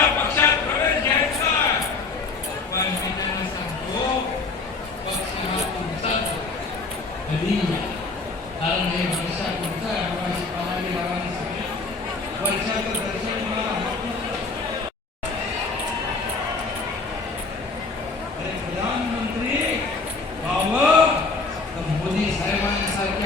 माझ्या पक्षात प्रवेश घ्यायचा पण मी त्यांना सांगतो, पक्ष तुमचाच कधी कारण वर्षा तुमचा आहे. आम्हाला शिकवणारी गावांनी वर्षाचं दर्शन मला प्रधानमंत्री तर मोदी साहेबांसारख्या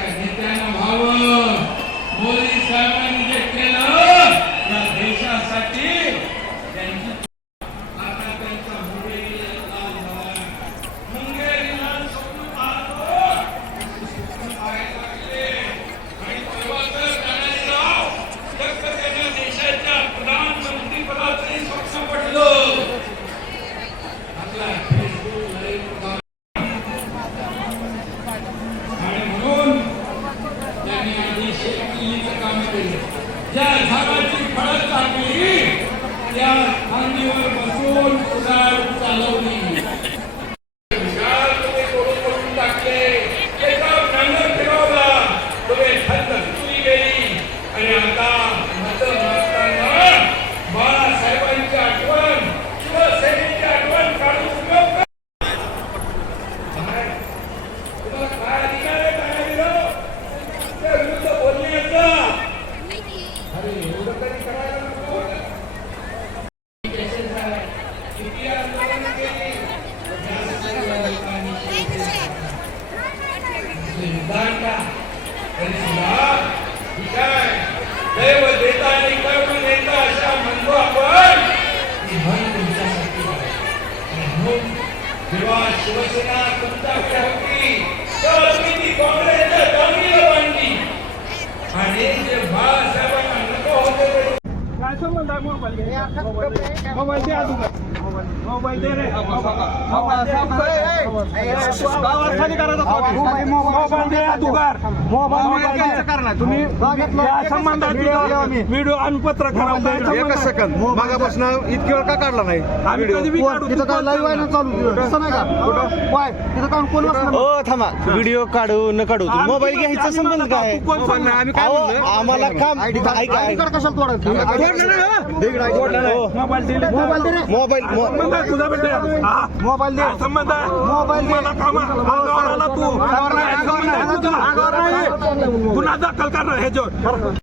ज्या झाडाची फळं चालली त्या फांदीवर जेव्हा शिवसेना तुमच्याकडे होती तेव्हा तुम्ही ती काँग्रेसच्या दांडीला बांधली आणि जे बाळासाहेबांना नको होते ते काय संबंध आहे मोबाईल घे मोबाईल दे अगोदर मोबाईल दे रे गावात खाली करायचा मोबाईल दे अगोदर मोबाईल द्यायचं तुम्ही या संबंधात व्हिडिओ एकच सेकंद मागापासून इतकी वेळ का काढला नाही थांबा व्हिडिओ काढू न काढू मोबाईल घ्यायचा संबंध काय आम्हाला काम ऐका कशाला तोडायचं. मोबाईल मोबाईल दे मोबाईल संबंध हा तू. गुन्हा दाखल करणार ह्याच्यावर